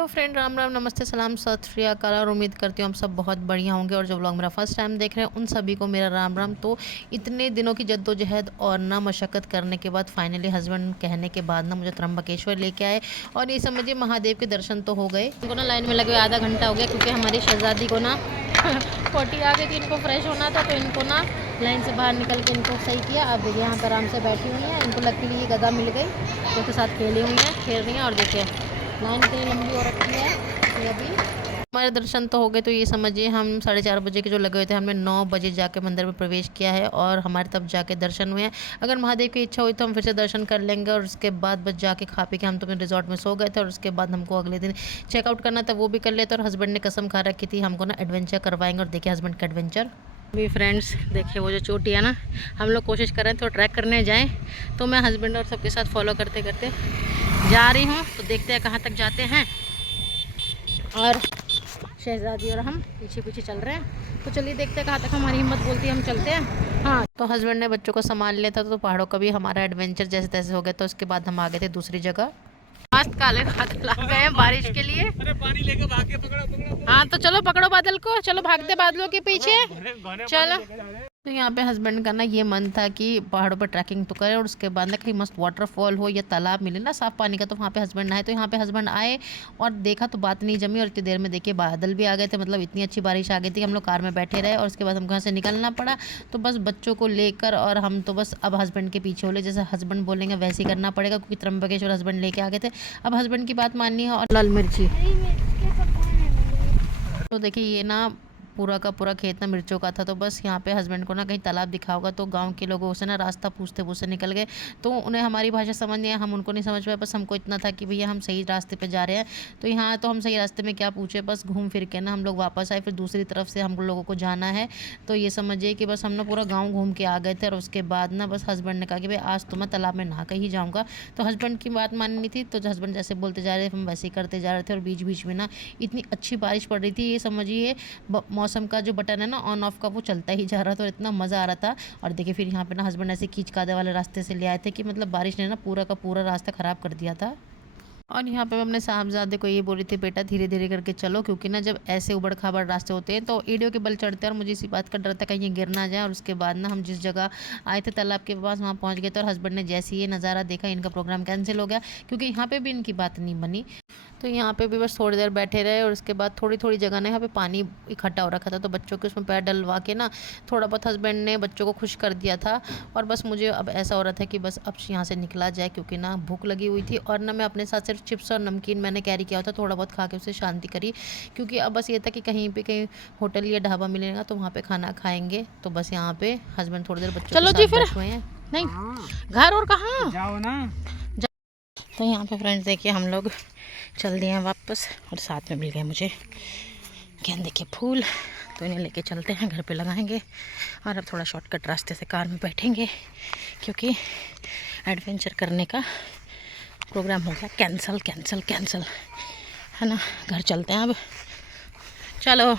तो फ्रेंड राम राम नमस्ते सलाम सत श्री अकाल और उम्मीद करती हूँ हम सब बहुत बढ़िया होंगे। और जो व्लॉग मेरा फर्स्ट टाइम देख रहे हैं उन सभी को मेरा राम राम। तो इतने दिनों की जद्दोजहद और ना मशक्क़त करने के बाद फाइनली हस्बैंड कहने के बाद ना मुझे त्र्यंबकेश्वर लेके आए और ये समझिए महादेव के दर्शन तो हो गए। इनको ना लाइन में लगे हुए आधा घंटा हो गया क्योंकि हमारी शहजादी को ना पोटी आ गई थी, इनको फ्रेश होना था तो इनको ना लाइन से बाहर निकल के इनको सही किया। अब देखिए यहाँ पर आराम से बैठी हुई हैं, इनको लकीली ये गदा मिल गई तो उसके साथ खेली हुई हैं, खेल रही हैं। और देखिए लाइन इतनी लंबी हो रखी है कि अभी हमारे दर्शन तो हो गए। तो ये समझिए हम 4:30 बजे के जो लगे हुए थे हमने 9 बजे जाके मंदिर में प्रवेश किया है और हमारे तब जाके दर्शन हुए हैं। अगर महादेव की इच्छा हुई तो हम फिर से दर्शन कर लेंगे और उसके बाद बस जाके खा पी के हम तो अपने रिजॉर्ट में सो गए थे। और उसके बाद हमको अगले दिन चेकआउट करना था, वो भी कर लेते। और हस्बैंड ने कसम खा रखी थी हमको ना एडवेंचर करवाएंगे। और देखिए हस्बैंड का एडवेंचर भी फ्रेंड्स देखिए वो जो चोटी है ना, हम लोग कोशिश कर रहे हैं तो ट्रैक करने जाएं। तो मैं हस्बैंड और सबके साथ फॉलो करते करते जा रही हूँ, तो देखते हैं कहाँ तक जाते हैं। और शहजादी और हम पीछे पीछे चल रहे हैं, तो चलिए देखते हैं कहाँ तक हमारी हिम्मत बोलती है, हम चलते हैं। हाँ, तो हस्बैंड ने बच्चों को संभाल लिया था तो पहाड़ों का भी हमारा एडवेंचर जैसे तैसे हो गया। तो उसके बाद हम आ गए थे दूसरी जगह। मस्त काले बादल आ गए हैं बारिश के लिए। अरे पानी लेके भाग के पकड़ो। हाँ तो चलो पकड़ो बादल को, चलो भागते बादलों के पीछे चलो। तो यहाँ पे हस्बैंड का ना ये मन था कि पहाड़ों पर ट्रैकिंग तो करें और उसके बाद ना कहीं मस्त वाटरफॉल हो या तालाब मिले ना साफ पानी का, तो वहाँ पे हस्बैंड आए। तो यहाँ पे हस्बैंड आए और देखा तो बात नहीं जमी और इतनी देर में देखिए बादल भी आ गए थे, मतलब इतनी अच्छी बारिश आ गई थी। हम लोग कार में बैठे रहे और उसके बाद हमको यहाँ से निकलना पड़ा। तो बस बच्चों को लेकर और हम तो बस अब हस्बैंड के पीछे हो ले, जैसे हस्बैंड बोलेंगे वैसे ही करना पड़ेगा क्योंकि त्र्यंबकेश्वर हस्बैंड लेके आ गए थे। अब हस्बैंड की बात माननी है। और लाल मिर्ची तो देखिए ये ना पूरा का पूरा खेत ना मिर्चों का था। तो बस यहाँ पे हस्बैंड को ना कहीं तालाब दिखा होगा तो गांव के लोगों से ना रास्ता पूछते पूछते निकल गए। तो उन्हें हमारी भाषा समझ नहीं आया, हम उनको नहीं समझ पाए। बस हमको इतना था कि भैया हम सही रास्ते पे जा रहे हैं। तो यहाँ तो हम सही रास्ते में क्या पूछे, बस घूम फिर के ना हम लोग वापस आए। फिर दूसरी तरफ से हम लोगों को जाना है। तो ये समझिए कि बस हम ना पूरा गाँव घूम के आ गए थे। और उसके बाद ना बस हस्बैंड ने कहा कि भाई आज तो मैं तालाब में नहा कर ही जाऊँगा। तो हस्बैंड की बात माननी थी तो हस्बैंड जैसे बोलते जा रहे थे हम वैसे ही करते जा रहे थे। और बीच बीच में ना इतनी अच्छी बारिश पड़ रही थी, ये समझिए मौसम का जो बटन है ना ऑन ऑफ का वो चलता ही जा रहा था और इतना मज़ा आ रहा था। और देखिए फिर यहाँ पे ना हस्बैंड ऐसे खींच कादे वाले रास्ते से ले आए थे कि मतलब बारिश ने ना पूरा का पूरा रास्ता ख़राब कर दिया था। और यहाँ पे मैं अपने साहबजादे को ये बोली थी बेटा धीरे धीरे करके चलो, क्योंकि ना जब ऐसे उबड़ खाबड़ रास्ते होते हैं तो एड़ियों के बल चढ़ते हैं और मुझे इसी बात का डर था कहीं ये गिर ना जाए। और उसके बाद ना हम जिस जगह आए थे तालाब के पास वहाँ पहुँच गए थे और हस्बैंड ने जैसे ये नज़ारा देखा इनका प्रोग्राम कैंसिल हो गया क्योंकि यहाँ पर भी इनकी बात नहीं बनी। तो यहाँ पे भी बस थोड़ी देर बैठे रहे और उसके बाद थोड़ी थोड़ी जगह ना यहाँ पे पानी इकट्ठा हो रखा था तो बच्चों के उसमें पैर डलवा के ना थोड़ा बहुत हस्बैंड ने बच्चों को खुश कर दिया था। और बस मुझे अब ऐसा हो रहा था कि बस अब यहाँ से निकला जाए क्योंकि ना भूख लगी हुई थी। और ना मैं अपने साथ सिर्फ चिप्स और नमकीन मैंने कैरी किया था, थोड़ा बहुत खा के उससे शांति करी क्योंकि अब बस ये था कि कहीं पे कहीं होटल या ढाबा मिलेगा तो वहाँ पे खाना खाएंगे। तो बस यहाँ पे हस्बैंड थोड़ी देर बच्चों के साथ बैठे हुए हैं। नहीं घर और कहाँ जाओ ना। तो यहाँ पे फ्रेंड्स देखिए हम लोग चल दिए हैं वापस और साथ में मिल गए मुझे गेंदे के फूल। तो इन्हें लेके चलते हैं घर पे लगाएंगे और अब थोड़ा शॉर्टकट रास्ते से कार में बैठेंगे क्योंकि एडवेंचर करने का प्रोग्राम हो गया कैंसिल कैंसिल कैंसिल, है ना। घर चलते हैं अब, चलो।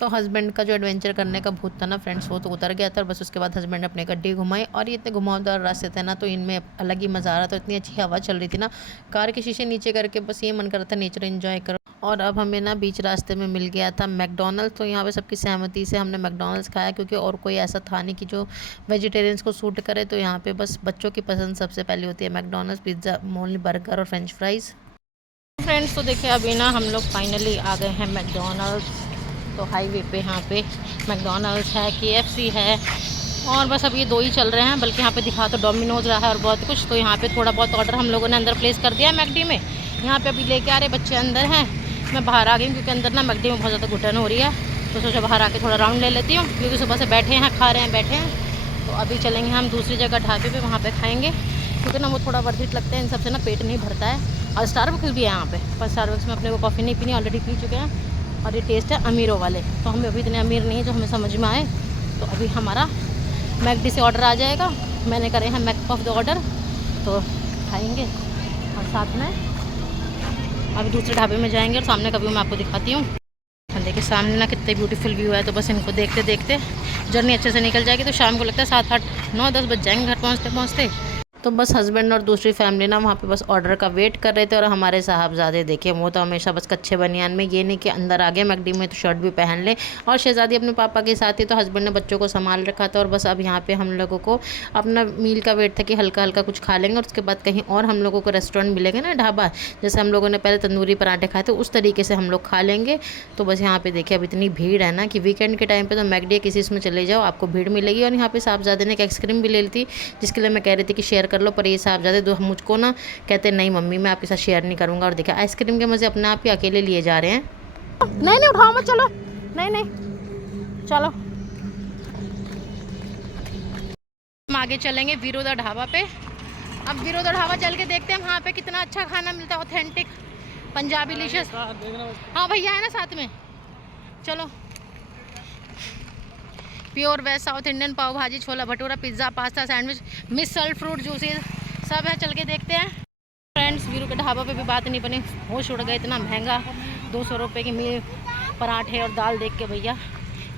तो हस्बैंड का जो एडवेंचर करने का भूत था ना फ्रेंड्स वो तो उतर गया था। और बस उसके बाद हस्बैंड ने अपने गड्डी घुमाई और ये इतने घुमावदार रास्ते थे ना तो इनमें अलग ही मज़ा आ रहा था। इतनी अच्छी हवा चल रही थी ना, कार के शीशे नीचे करके बस ये मन कर रहा था नेचर एंजॉय करो। और अब हमें ना बीच रास्ते में मिल गया था मैकडॉनल्ड्स। तो यहाँ पे सबकी सहमति से हमने मैकडॉनल्ड्स खाया क्योंकि और कोई ऐसा था नहीं कि जो वेजिटेरियंस को सूट करे। तो यहाँ पे बस बच्चों की पसंद सबसे पहले होती है मैकडॉनल्ड्स, पिज़्ज़ा, मोनली बर्गर और फ्रेंच फ्राइज़। फ्रेंड्स तो देखिए अभी ना हम लोग फाइनली आ गए हैं मैकडॉनल्ड्स। तो हाईवे पे यहाँ पे मैकडॉनल्ड्स है, KFC है और बस अब ये दो ही चल रहे हैं, बल्कि यहाँ पे दिखा तो डोमिनोज रहा है और बहुत कुछ। तो यहाँ पे थोड़ा बहुत ऑर्डर हम लोगों ने अंदर प्लेस कर दिया है मैकडी में। यहाँ पे अभी लेके आ रहे बच्चे अंदर हैं, मैं बाहर आ गई क्योंकि अंदर ना मैकडी में बहुत ज़्यादा घुटन हो रही है। तो सोचा बाहर आके थोड़ा राउंड ले लेती हूँ क्योंकि सुबह से बैठे हैं खा रहे हैं बैठे हैं। तो अभी चलेंगे हम दूसरी जगह ढाबे पे, वहाँ पर खाएँगे क्योंकि ना वो थोड़ा वर्थित लगता है, इन सबसे ना पेट नहीं भरता है। और स्टारबक्स भी है यहाँ पे, पर स्टारबक्स में अपने को कॉफ़ी नहीं पीनी, ऑलरेडी पी चुके हैं। और ये टेस्ट है अमीरों वाले, तो हमें अभी इतने अमीर नहीं है जो हमें समझ में आए। तो अभी हमारा मैकडी से ऑर्डर आ जाएगा, मैंने करे हैं मैक पफ ऑर्डर, तो खाएंगे और साथ में अभी दूसरे ढाबे में जाएंगे और सामने का व्यू मैं आपको दिखाती हूँ। देखिए सामने ना कितने ब्यूटीफुल व्यू है। तो बस इनको देखते देखते जर्नी अच्छे से निकल जाएगी। तो शाम को लगता है 7, 8, 9, 10 बज जाएंगे घर पहुँचते पहुँचते। तो बस हस्बैंड और दूसरी फैमिली ना वहाँ पे बस ऑर्डर का वेट कर रहे थे। और हमारे साहबजादे देखिए वो तो हमेशा बस कच्चे बनियान में, ये नहीं कि अंदर आ गए मैकडी में तो शर्ट भी पहन ले। और शहजादी अपने पापा के साथ थी तो हस्बैंड ने बच्चों को संभाल रखा था। और बस अब यहाँ पे हम लोगों को अपना मील का वेट था कि हल्का हल्का कुछ खा लेंगे और उसके बाद कहीं और हम लोगों को रेस्टोरेंट मिलेगा ना, ढाबा, जैसे हम लोगों ने पहले तंदूरी पराठे खाए थे उस तरीके से हम लोग खा लेंगे। तो बस यहाँ पे देखिए अब इतनी भीड़ है ना कि वीकेंड के टाइम पे तो मैकडी किसी इसमें चले जाओ आपको भीड़ मिलेगी। और यहाँ पे साहबजादे ने एक आइसक्रीम भी ले ली थी जिसके लिए मैं कह रही थी कि शेयर कर लो, पर ये साहबजादे दो मुझको ना कहते नहीं मम्मी मैं आपके साथ शेयर नहीं करूँगा। और देखिए आइसक्रीम के मज़े अपने आप ही अकेले लिए जा रहे हैं। नहीं नहीं उठाओ मत, चलो नहीं नहीं चलो। हम आगे चलेंगे वीरोदा ढाबा पे। अब वीरोदा ढाबा चल के देखते हैं वहाँ पे कितना अच्छा खाना मिलता है, ऑथेंटिक पंजाबी डिशेस। हाँ भैया है ना साथ में, चलो। प्योर वेज साउथ इंडियन पाव भाजी, छोला भटूरा, पिज़्ज़ा, पास्ता, सैंडविच, मिसल, फ्रूट जूसेस सब है, चल के देखते हैं। फ्रेंड्स वीरू के ढाबा पे भी बात नहीं बनी, होश उड़ गए, इतना महंगा 200 रुपये की मील पराठे और दाल देख के। भैया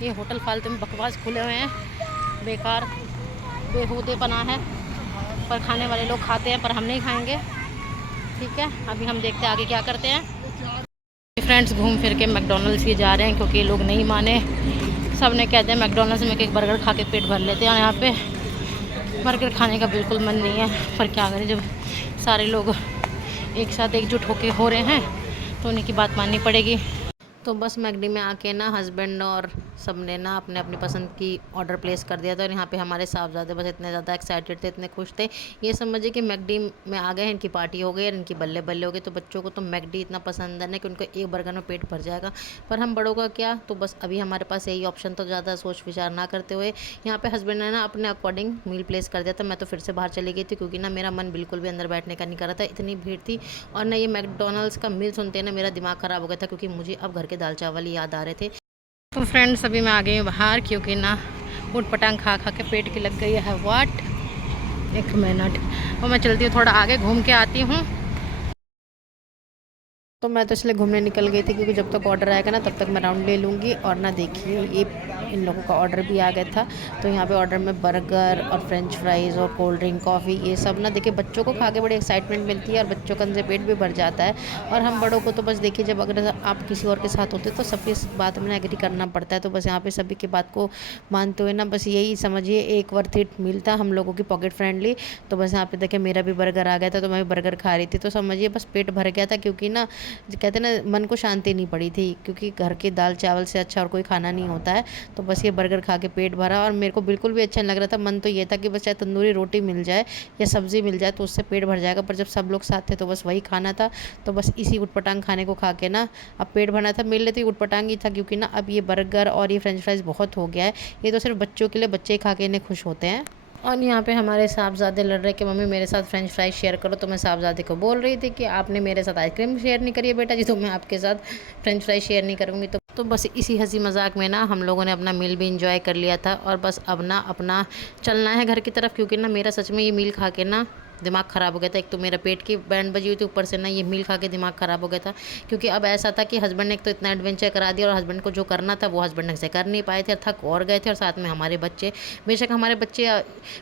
ये होटल फालतू में बकवास खुले हुए हैं, बेकार बेहूदे पना है, पर खाने वाले लोग खाते हैं पर हम नहीं खाएंगे। ठीक है अभी हम देखते हैं आगे क्या करते हैं। फ्रेंड्स घूम फिर के मैकडोनल्ड्स ही जा रहे हैं क्योंकि लोग नहीं माने, सब ने कहते हैं मैकडोनल्ड्स में एक बर्गर खा के पेट भर लेते हैं। और यहाँ पे बर्गर खाने का बिल्कुल मन नहीं है, पर क्या करें जब सारे लोग एक साथ एकजुट होके हो रहे हैं तो उन्हीं की बात माननी पड़ेगी। तो बस मैकडी में आके ना हस्बैंड और सब ने ना अपने अपनी पसंद की ऑर्डर प्लेस कर दिया था। और यहाँ पे हमारे साहबजादे बस इतने ज़्यादा एक्साइटेड थे, इतने खुश थे, ये समझिए कि मैकडी में आ गए हैं, इनकी पार्टी हो गई और इनकी बल्ले बल्ले हो गई। तो बच्चों को तो मैकडी इतना पसंद है ना कि उनको एक बर्गर में पेट भर जाएगा, पर हम बड़ों का क्या। तो बस अभी हमारे पास यही ऑप्शन, तो ज़्यादा सोच विचार ना करते हुए यहाँ पे हस्बैंड ने ना अपने अकॉर्डिंग मील प्लेस कर दिया था। मैं तो फिर से बाहर चली गई थी क्योंकि ना मेरा मन बिल्कुल भी अंदर बैठने का नहीं कर रहा था, इतनी भीड़ थी। और ना ये मैकडोनल्ड्स का मील सुनते ना मेरा दिमाग ख़राब हो गया था क्योंकि मुझे अब घर के दाल चावल याद आ रहे थे। तो फ्रेंड्स अभी मैं आ गई हूँ बाहर क्योंकि ना ऊट पटांग खा खा के पेट की लग गई है वाट। एक मिनट और मैं चलती हूँ थोड़ा आगे घूम के आती हूँ। तो मैं तो इसलिए घूमने निकल गई थी क्योंकि जब तक ऑर्डर आएगा ना तब तक मैं राउंड ले लूँगी। और ना देखिए ये इन लोगों का ऑर्डर भी आ गया था, तो यहाँ पे ऑर्डर में बर्गर और फ्रेंच फ्राइज़ और कोल्ड ड्रिंक, कॉफ़ी, ये सब ना देखिए बच्चों को खा के बड़ी एक्साइटमेंट मिलती है और बच्चों का अंदर पेट भी भर जाता है। और हम बड़ों को तो बस देखिए जब अगर आप किसी और के साथ होते तो सबकी इस बात में एग्री करना पड़ता है। तो बस यहाँ पर सभी की बात को मानते हुए ना बस यही समझिए एक वर्थ इट मील था हम लोगों की, पॉकेट फ्रेंडली। तो बस यहाँ पे देखिए मेरा भी बर्गर आ गया था तो मैं भी बर्गर खा रही थी, तो समझिए बस पेट भर गया था। क्योंकि ना कहते ना मन को शांति नहीं पड़ी थी क्योंकि घर के दाल चावल से अच्छा और कोई खाना नहीं होता है। तो बस ये बर्गर खा के पेट भरा और मेरे को बिल्कुल भी अच्छा नहीं लग रहा था। मन तो ये था कि बस चाहे तंदूरी रोटी मिल जाए या सब्ज़ी मिल जाए तो उससे पेट भर जाएगा, पर जब सब लोग साथ थे तो बस वही खाना था। तो बस इसी उटपटांग खाने को खा के ना अब पेट भरना था। मेरे लिए तो ये उटपटांग ही था क्योंकि ना अब ये बर्गर और ये फ्रेंच फ्राइज़ बहुत हो गया है, ये तो सिर्फ बच्चों के लिए, बच्चे खा के इन्हें खुश होते हैं। और यहाँ पे हमारे साहबजादे लड़ रहे कि मम्मी मेरे साथ फ्रेंच फ्राइज शेयर करो। तो मैं साहबजादे को बोल रही थी कि आपने मेरे साथ आइसक्रीम शेयर नहीं करी है बेटा जी, तो मैं आपके साथ फ्रेंच फ्राइज शेयर नहीं करूँगी। तो बस इसी हंसी मजाक में ना हम लोगों ने अपना मील भी इंजॉय कर लिया था। और बस अब ना अपना चलना है घर की तरफ क्योंकि ना मेरा सच में ये मील खा के ना दिमाग ख़राब हो गया था। एक तो मेरा पेट की बैंड बजी हुई थी, ऊपर से ना ये मील खा के दिमाग ख़राब हो गया था। क्योंकि अब ऐसा था कि हस्बैंड ने एक तो इतना एडवेंचर करा दिया और हस्बैंड को जो करना था वो हस्बैंड से कर नहीं पाए थे, थक और गए थे। और साथ में हमारे बच्चे, बेशक हमारे बच्चे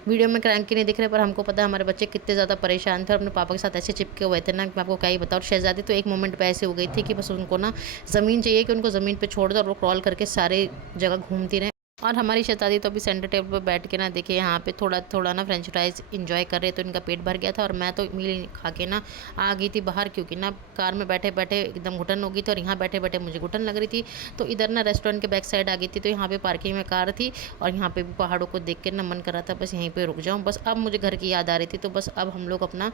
वीडियो में क्रैंकी नहीं दिख रहे पर हमको पता है हमारे बच्चे कितने ज़्यादा परेशान थे और अपने पापा के साथ ऐसे चिपके हुए थे ना, मैं आपको क्या ही बताऊँ। शहजादी तो एक मोमेंट पर ऐसे हो गई थी कि बस उनको ना ज़मीन चाहिए कि उनको ज़मीन पर छोड़ दो और वो क्रॉल करके सारे जगह घूमती रहे। और हमारी शहजादी तो अभी सेंटर टेबल पर बैठ के ना देखिए यहाँ पे थोड़ा थोड़ा ना फ्रेंच फ्राइज इंजॉय कर रहे, तो इनका पेट भर गया था। और मैं तो मील खा के ना आ गई थी बाहर क्योंकि ना कार में बैठे बैठे एकदम घुटन हो गई थी और यहाँ बैठे बैठे मुझे घुटन लग रही थी। तो इधर ना रेस्टोरेंट के बैक साइड आ गई थी, तो यहाँ पे पार्किंग में कार थी और यहाँ पे भी पहाड़ों को देख के ना मन कर रहा था बस यहीं पर रुक जाऊँ। बस अब मुझे घर की याद आ रही थी, तो बस अब हम लोग अपना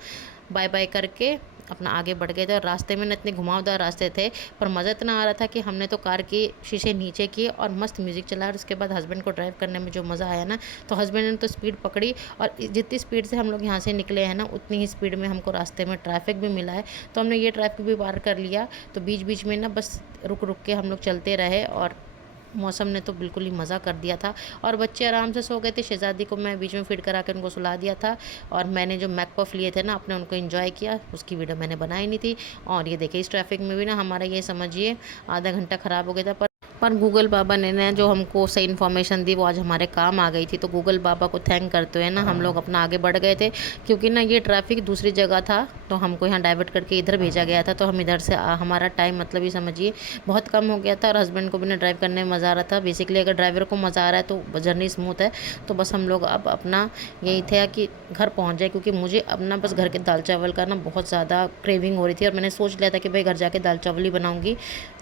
बाय बाय करके अपना आगे बढ़ गए थे। और रास्ते में ना इतने घुमावदार रास्ते थे पर मज़ा इतना आ रहा था कि हमने तो कार के शीशे नीचे किए और मस्त म्यूज़िक चला। और उसके बाद हस्बैंड को ड्राइव करने में जो मज़ा आया ना, तो हस्बैंड ने तो स्पीड पकड़ी और जितनी स्पीड से हम लोग यहाँ से निकले हैं ना उतनी ही स्पीड में हमको रास्ते में ट्रैफिक भी मिला है, तो हमने ये ट्रैफिक भी पार कर लिया। तो बीच बीच में ना बस रुक रुक के हम लोग चलते रहे और मौसम ने तो बिल्कुल ही मज़ा कर दिया था। और बच्चे आराम से सो गए थे, शहज़ादी को मैं बीच में फीड करा के उनको सुला दिया था। और मैंने जो मैक पफ लिए थे ना अपने, उनको एंजॉय किया, उसकी वीडियो मैंने बनाई नहीं थी। और ये देखिए इस ट्रैफिक में भी ना हमारा ये समझिए आधा घंटा ख़राब हो गया था, पर पर गूगल बाबा ने ना जो हमको सही इन्फॉर्मेशन दी वो आज हमारे काम आ गई थी। तो गूगल बाबा को थैंक करते हुए ना हम लोग अपना आगे बढ़ गए थे, क्योंकि ना ये ट्रैफिक दूसरी जगह था तो हमको यहाँ डाइवर्ट करके इधर भेजा गया था। तो हम इधर से हमारा टाइम मतलब ये समझिए बहुत कम हो गया था, और हस्बैंड को भी ना ड्राइव करने में मज़ा आ रहा था। बेसिकली अगर ड्राइवर को मज़ा आ रहा है तो जर्नी स्मूथ है। तो बस हम लोग अब अपना यही था कि घर पहुँच जाए, क्योंकि मुझे अपना बस घर के दाल चावल का ना बहुत ज़्यादा क्रेविंग हो रही थी, और मैंने सोच लिया था कि भाई घर जाके दाल चावल ही बनाऊँगी।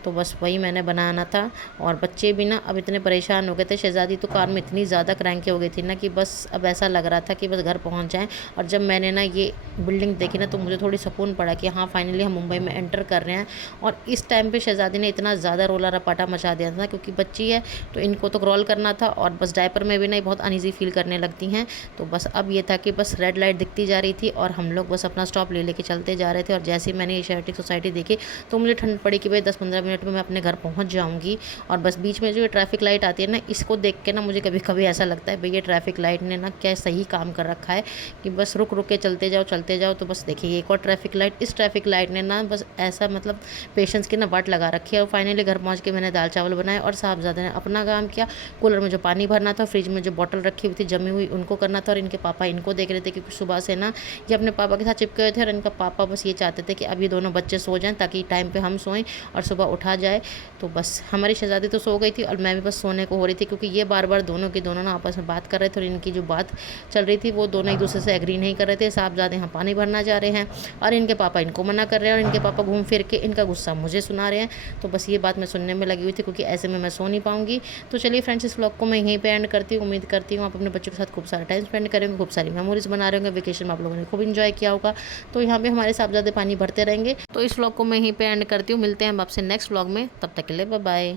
तो बस वही मैंने बनाना था। और बच्चे भी ना अब इतने परेशान हो गए थे। शहज़ादी तो कार में इतनी ज़्यादा क्रैंकी हो गई थी ना कि बस अब ऐसा लग रहा था कि बस घर पहुंच जाएं। और जब मैंने ना ये बिल्डिंग देखी ना तो मुझे थोड़ी सुकून पड़ा कि हाँ फाइनली हम मुंबई में एंटर कर रहे हैं। और इस टाइम पे शहज़ादी ने इतना ज़्यादा रोला रपाटा मचा दिया था, क्योंकि बच्ची है तो इनको तो क्रॉल करना था, और बस डायपर में भी नहीं बहुत अनईजी फील करने लगती हैं। तो बस अब ये था कि बस रेड लाइट दिखती जा रही थी और हम लोग बस अपना स्टॉप ले लेके चलते जा रहे थे। और जैसे ही मैंने एशियाटिक सोसाइटी देखी तो मुझे ठंड पड़ी कि भाई 10-15 मिनट में मैं अपने घर पहुंच जाऊंगी। और बस बीच में जो ये ट्रैफिक लाइट आती है ना, इसको देख के ना मुझे कभी कभी ऐसा लगता है भाई ये ट्रैफिक लाइट ने ना क्या सही काम कर रखा है कि बस रुक रुक के चलते जाओ। तो बस देखिए एक और ट्रैफिक लाइट, इस ट्रैफिक लाइट ने ना बस ऐसा मतलब पेशेंस की ना वाट लगा रखी है। और फाइनली घर पहुँच के मैंने दाल चावल बनाए, और साहबजादे ने अपना काम किया। कूलर में जो पानी भरना था, फ्रिज में जो बॉटल रखी हुई थी जमी हुई, उनको करना था। और इनके पापा इनको देख रहे थे, क्योंकि सुबह से ना ये अपने पापा के साथ चिपके हुए थे, और इनका पापा बस ये चाहते थे कि अब ये दोनों बच्चे सो जाएं ताकि टाइम पे हम सोएं और सुबह उठा जाए। तो बस हमारी शहज़ादी तो सो गई थी और मैं भी बस सोने को हो रही थी, क्योंकि ये बार बार दोनों की दोनों ना आपस में बात कर रहे थे। और इनकी जो बात चल रही थी वो दोनों एक दूसरे से एग्री नहीं कर रहे थे। साहबजादे यहाँ पानी भरना जा रहे हैं और इनके पापा इनको मना कर रहे हैं, और इनके पापा घूम फिर के इनका गुस्सा मुझे सुना रहे हैं। तो बस ये बात मैं सुनने में लगी हुई थी, क्योंकि ऐसे में मैं सो नहीं पाऊंगी। तो चलिए फ्रेंड्स, इस व्लॉग को मैं यहीं पे एंड करती हूँ। उम्मीद करती हूँ आप अपने बच्चों के साथ खूब सारा टाइम स्पेंड करेंगे, खूब सारी मेमोरीज बना रहे होंगे। वेकेशन में आप लोगों ने खूब इन्जॉय किया होगा। तो यहाँ पे हमारे साहबजादे पानी भरते रहेंगे। तो इस व्लॉग को मैं यहीं पे एंड करती हूँ। मिलते हैं हम आपसे नेक्स्ट व्लॉग में, तब तक के लिए बाय बाय।